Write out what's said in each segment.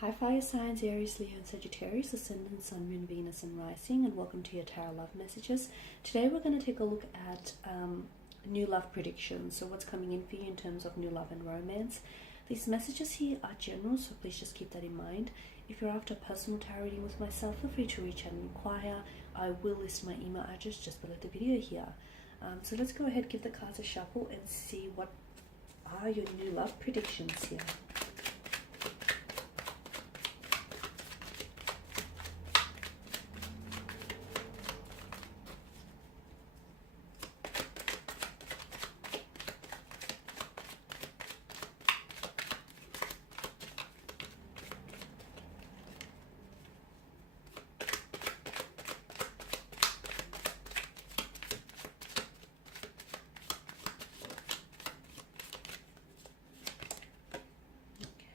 Hi fire signs, Aries, Leo and Sagittarius, Ascendant, Sun, Moon, Venus and Rising, and welcome to your Tarot Love Messages. Today we're going to take a look at new love predictions, so what's coming in for you in terms of new love and romance. These messages here are general, so please just keep that in mind. If you're after a personal tarot reading with myself, feel free to reach out and inquire. I will list my email address just below the video here. So let's go ahead, give the cards a shuffle and see what are your new love predictions here.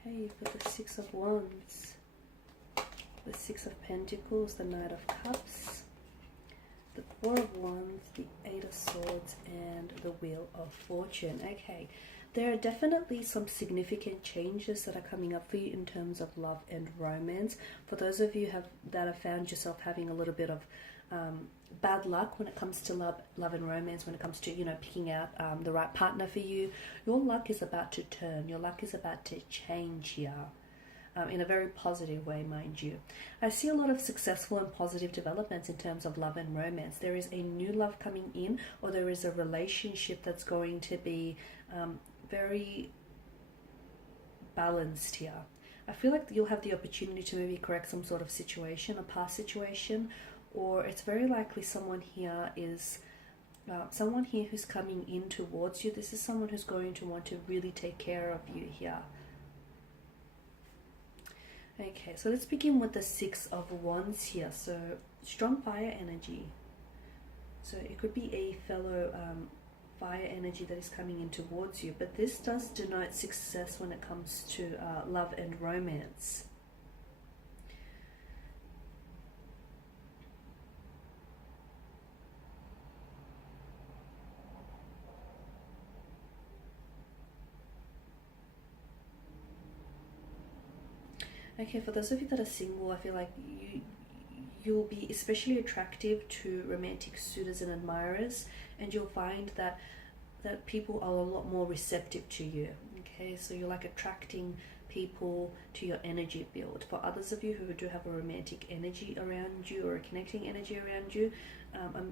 Okay, you've got the Six of Wands, the Six of Pentacles, the Knight of Cups, the Four of Wands, the Eight of Swords, and the Wheel of Fortune. Okay, there are definitely some significant changes that are coming up for you in terms of love and romance. For those of you that have found yourself having a little bit of bad luck when it comes to love and romance, when it comes to, picking out the right partner for you, your luck is about to turn. Your luck is about to change here. In a very positive way, mind you. I see a lot of successful and positive developments in terms of love and romance. There is a new love coming in, or there is a relationship that's going to be very balanced here. I feel like you'll have the opportunity to maybe correct some sort of situation, a past situation, or it's very likely someone here is someone here who's coming in towards you. This is someone who's going to want to really take care of you here. Okay, so let's begin with the Six of Wands here. So strong fire energy. So it could be a fellow fire energy that is coming in towards you, but this does denote success when it comes to love and romance. Okay, for those of you that are single, I feel like you'll be especially attractive to romantic suitors and admirers, and you'll find that people are a lot more receptive to you. Okay, so you're like attracting people to your energy field. For others of you who do have a romantic energy around you or a connecting energy around you,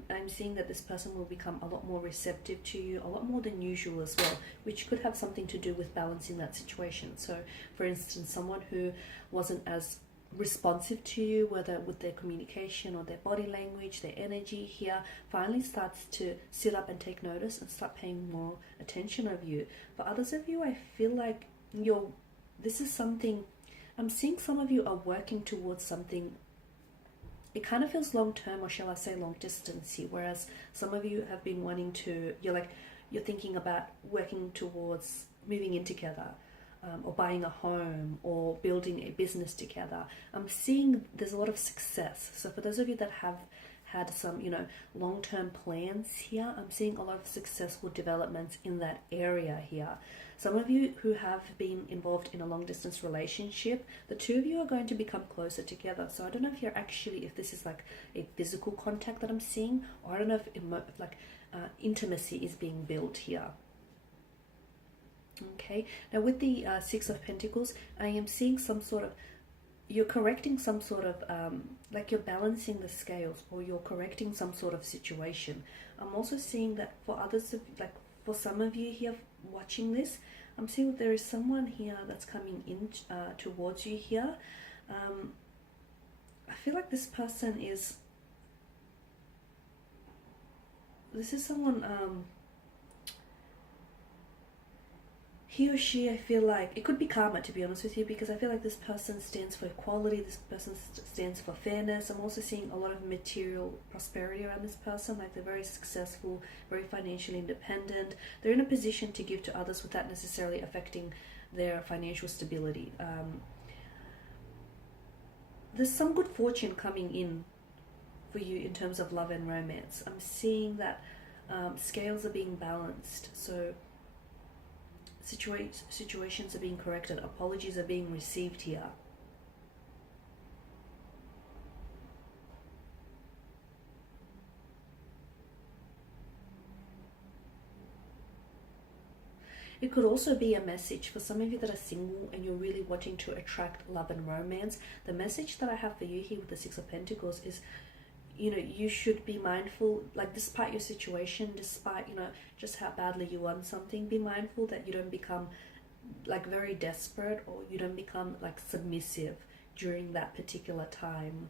I'm seeing that this person will become a lot more receptive to you, a lot more than usual as well, which could have something to do with balancing that situation. So for instance, someone who wasn't as responsive to you, whether with their communication or their body language, their energy here, finally starts to sit up and take notice and start paying more attention of you. For others of you, I feel like this is something, I'm seeing some of you are working towards something. It kind of feels long term, or shall I say long distance here, whereas some of you have been wanting to, you're thinking about working towards moving in together, or buying a home, or building a business together. I'm seeing there's a lot of success. So for those of you that have had some, long-term plans here, I'm seeing a lot of successful developments in that area here. Some of you who have been involved in a long-distance relationship, the two of you are going to become closer together. So I don't know if this is like a physical contact that I'm seeing, or I don't know if intimacy is being built here. Okay, now with the Six of Pentacles, I am seeing some sort of, you're correcting some sort of, like you're balancing the scales, or you're correcting some sort of situation. I'm also seeing that for others, for some of you here watching this, I'm seeing that there is someone here that's coming in towards you here. I feel like this person is, this is someone, he or she, I feel like, it could be karma, to be honest with you, because I feel like this person stands for equality, this person stands for fairness. I'm also seeing a lot of material prosperity around this person, like they're very successful, very financially independent. They're in a position to give to others without necessarily affecting their financial stability. There's some good fortune coming in for you in terms of love and romance. I'm seeing that scales are being balanced. So situations are being corrected, apologies are being received here. It could also be a message for some of you that are single and you're really wanting to attract love and romance. The message that I have for you here with the Six of Pentacles is, you know, you should be mindful, like despite your situation, despite, you know, just how badly you want something, be mindful that you don't become like very desperate, or you don't become like submissive during that particular time.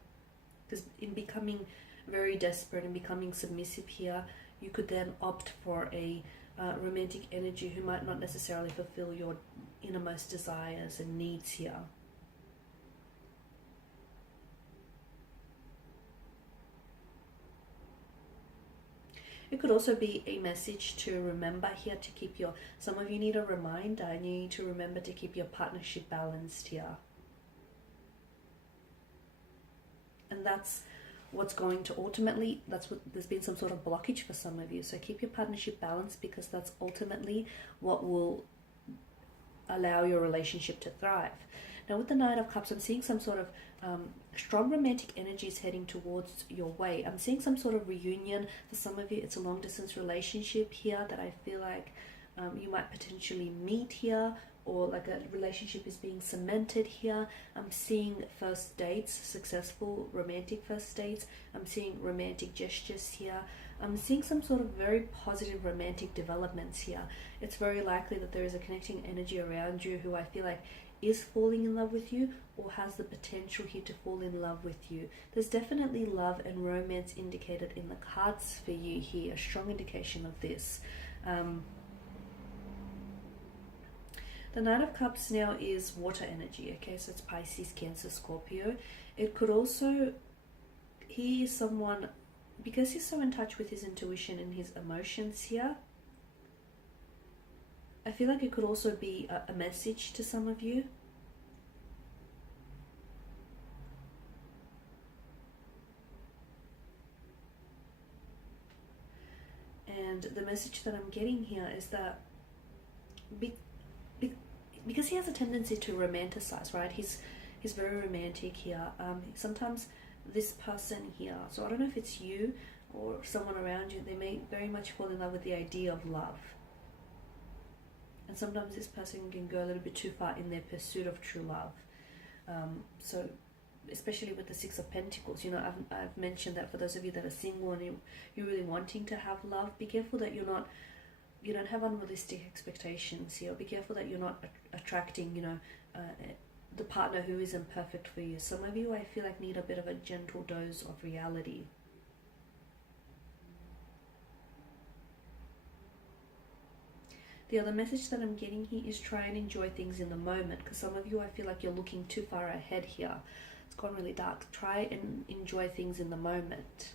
Because in becoming very desperate and becoming submissive here, you could then opt for a romantic energy who might not necessarily fulfill your innermost desires and needs here. It could also be a message to remember here to keep your, some of you need a reminder and you need to remember to keep your partnership balanced here. And that's what's going to ultimately, that's what, there's been some sort of blockage for some of you. So keep your partnership balanced, because that's ultimately what will allow your relationship to thrive. Now with the Knight of Cups, I'm seeing some sort of strong romantic energies heading towards your way. I'm seeing some sort of reunion. For some of you, it's a long distance relationship here that I feel like you might potentially meet here, or like a relationship is being cemented here. I'm seeing first dates, successful romantic first dates. I'm seeing romantic gestures here. I'm seeing some sort of very positive romantic developments here. It's very likely that there is a connecting energy around you who I feel like is falling in love with you, or has the potential here to fall in love with you. There's definitely love and romance indicated in the cards for you here, a strong indication of this. The Knight of Cups now is water energy, okay, so it's Pisces, Cancer, Scorpio. It could also, he is someone, because he's so in touch with his intuition and his emotions here, I feel like it could also be a message to some of you. And the message that I'm getting here is that because he has a tendency to romanticize, right? He's very romantic here. Sometimes this person here, so I don't know if it's you or someone around you, they may very much fall in love with the idea of love. And sometimes this person can go a little bit too far in their pursuit of true love. So especially with the Six of Pentacles, you know, I've mentioned that for those of you that are single and you're really wanting to have love, be careful that you don't have unrealistic expectations here. Be careful that you're not attracting, you know, the partner who isn't perfect for you. Some of you, I feel like, need a bit of a gentle dose of reality. The other message that I'm getting here is try and enjoy things in the moment, because some of you, I feel like you're looking too far ahead here. It's gone really dark. Try and enjoy things in the moment.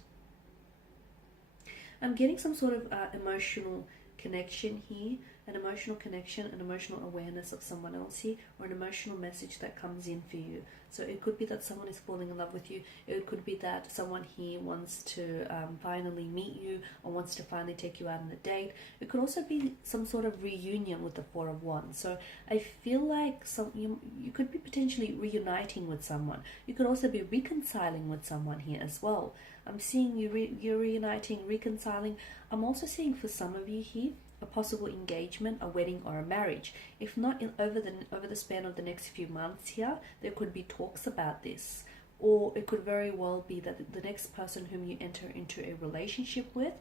I'm getting some sort of emotional connection here, an emotional connection, an emotional awareness of someone else here, or an emotional message that comes in for you. So it could be that someone is falling in love with you. It could be that someone here wants to finally meet you, or wants to finally take you out on a date. It could also be some sort of reunion with the Four of Wands. So I feel like you could be potentially reuniting with someone. You could also be reconciling with someone here as well. I'm seeing you're reuniting, reconciling. I'm also seeing for some of you here a possible engagement, a wedding, or a marriage. If not over the span of the next few months here, there could be talks about this. Or it could very well be that the next person whom you enter into a relationship with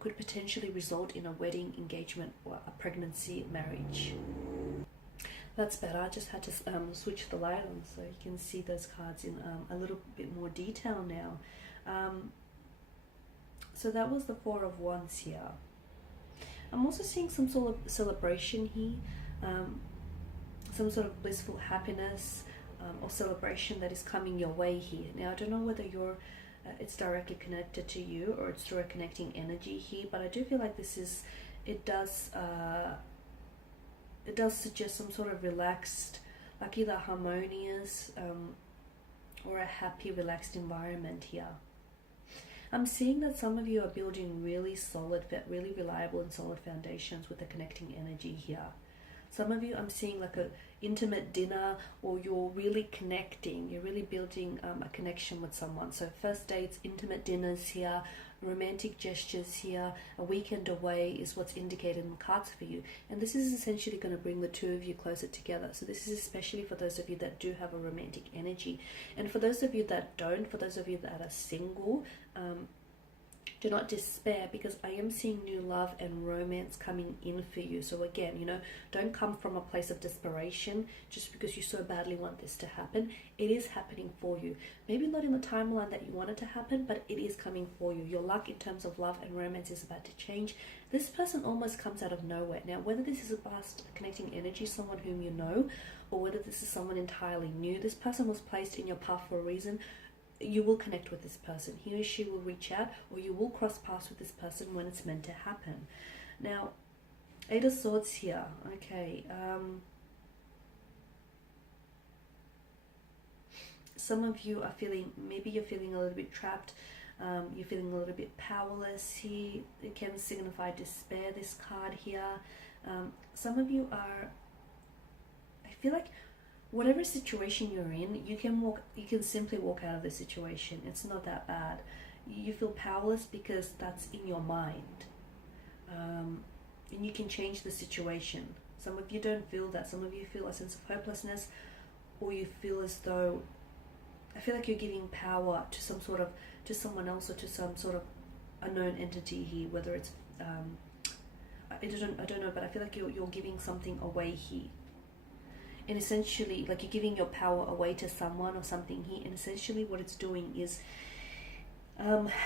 could potentially result in a wedding, engagement, or a pregnancy, marriage. That's better. I just had to switch the light on so you can see those cards in a little bit more detail now. So that was the Four of Wands here. I'm also seeing some sort of celebration here, some sort of blissful happiness or celebration that is coming your way here. Now, I don't know whether it's directly connected to you or it's through a connecting energy here, but I do feel like it does suggest some sort of relaxed, like either harmonious or a happy, relaxed environment here. I'm seeing that some of you are building really solid, really reliable and solid foundations with the connecting energy here. Some of you, I'm seeing like an intimate dinner, or you're really connecting, you're really building a connection with someone. So first dates, intimate dinners here, romantic gestures here, a weekend away is what's indicated in the cards for you. And this is essentially going to bring the two of you closer together. So this is especially for those of you that do have a romantic energy. And for those of you that don't, for those of you that are single, do not despair, because I am seeing new love and romance coming in for you. So again, you know, don't come from a place of desperation just because you so badly want this to happen. It is happening for you. Maybe not in the timeline that you want it to happen, but it is coming for you. Your luck in terms of love and romance is about to change. This person almost comes out of nowhere. Now, whether this is a past connecting energy, someone whom you know, or whether this is someone entirely new, this person was placed in your path for a reason. You will connect with this person. He or she will reach out, or you will cross paths with this person when it's meant to happen. Now, Eight of Swords here. Okay. Some of you are feeling, maybe you're feeling a little bit trapped. You're feeling a little bit powerless here. It can signify despair, this card here. Some of you are, I feel like, whatever situation you're in, you can simply walk out of the situation. It's not that bad. You feel powerless because that's in your mind. And you can change the situation. Some of you don't feel that. Some of you feel a sense of hopelessness, or you feel as though, I feel like you're giving power to to someone else, or to some sort of unknown entity here, whether it's, I don't know, but I feel like you're giving something away here. And essentially, like, you're giving your power away to someone or something here, and essentially what it's doing is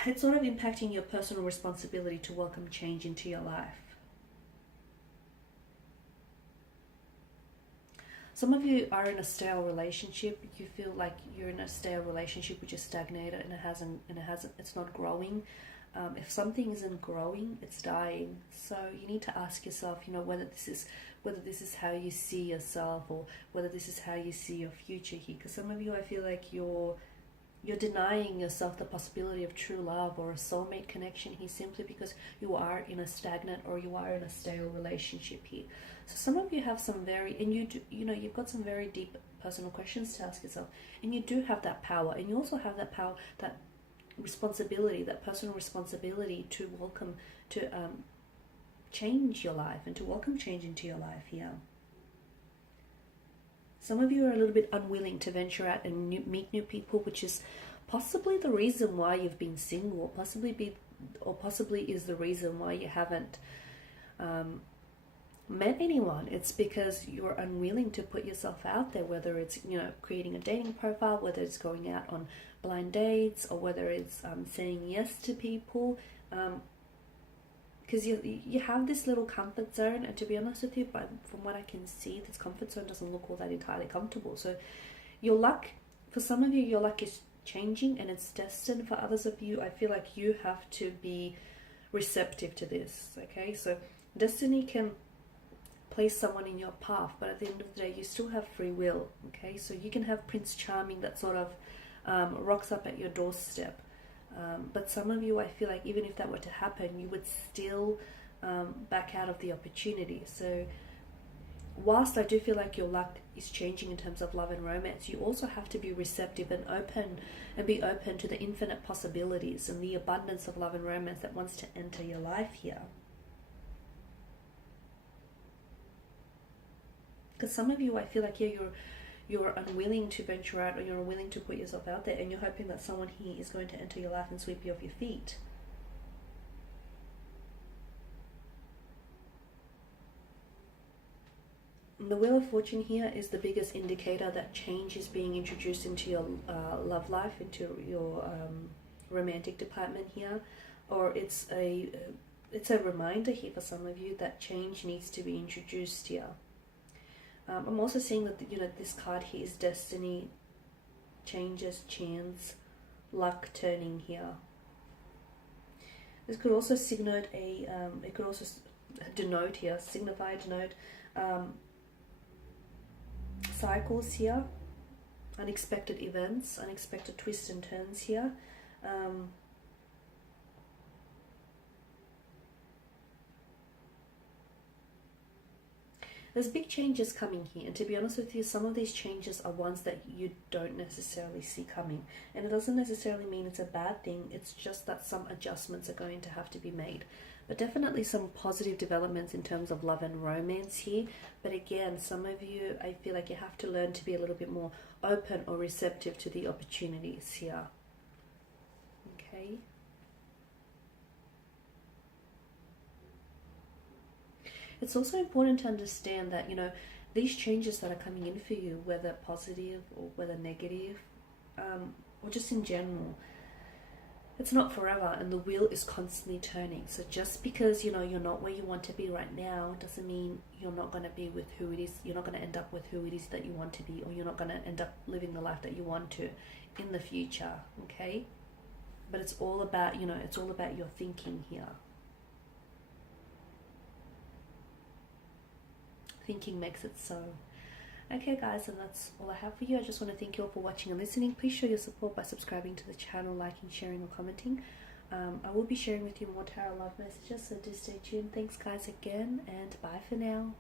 it's sort of impacting your personal responsibility to welcome change into your life. Some of you are in a stale relationship. You feel like you're in a stale relationship which is stagnated, and it's not growing. If something isn't growing, it's dying. So you need to ask yourself, you know, whether this is how you see yourself, or whether this is how you see your future here. Because some of you, I feel like you're denying yourself the possibility of true love or a soulmate connection here, simply because you are in a stagnant or you are in a stale relationship here. So some of you have some you've got some very deep personal questions to ask yourself, and you do have that power, and you also have that power, that responsibility, that personal responsibility to welcome, to change your life and to welcome change into your life here. Some of you are a little bit unwilling to venture out and meet new people, which is possibly the reason why you've been single, or possibly is the reason why you haven't met anyone. It's because you're unwilling to put yourself out there, whether it's, you know, creating a dating profile, whether it's going out on blind dates, or whether it's saying yes to people, because you have this little comfort zone, and to be honest with you, from what I can see, this comfort zone doesn't look all that entirely comfortable. So your luck, for some of you, your luck is changing and it's destined. For others of you, I feel like you have to be receptive to this. Okay, so destiny can place someone in your path, but at the end of the day, you still have free will. Okay, so you can have Prince Charming that sort of rocks up at your doorstep, but some of you, I feel like, even if that were to happen, you would still back out of the opportunity. So whilst I do feel like your luck is changing in terms of love and romance, you also have to be receptive and open, and be open to the infinite possibilities and the abundance of love and romance that wants to enter your life here. Because some of you, I feel like, you're unwilling to venture out, or you're unwilling to put yourself out there, and you're hoping that someone here is going to enter your life and sweep you off your feet. The Wheel of Fortune here is the biggest indicator that change is being introduced into your love life, into your romantic department here, or it's a reminder here for some of you that change needs to be introduced here. I'm also seeing that, you know, this card here is destiny, changes, chance, luck turning here. This could also signify denote cycles here, unexpected events, unexpected twists and turns here. There's big changes coming here, and to be honest with you, some of these changes are ones that you don't necessarily see coming, and it doesn't necessarily mean it's a bad thing. It's just that some adjustments are going to have to be made, but definitely some positive developments in terms of love and romance here. But again, some of you, I feel like you have to learn to be a little bit more open or receptive to the opportunities here. Okay. It's also important to understand that, you know, these changes that are coming in for you, whether positive or whether negative, or just in general, it's not forever, and the wheel is constantly turning. So just because, you know, you're not where you want to be right now doesn't mean you're not going to be with who it is. You're not going to end up with who it is that you want to be, or you're not going to end up living the life that you want to in the future. Okay. But it's all about, you know, it's all about your thinking here. Thinking makes it so. Okay guys, and that's all I have for you. I just want to thank you all for watching and listening. Please show your support by subscribing to the channel, liking, sharing or commenting. I will be sharing with you more tarot love messages, so do stay tuned. Thanks guys again, and bye for now.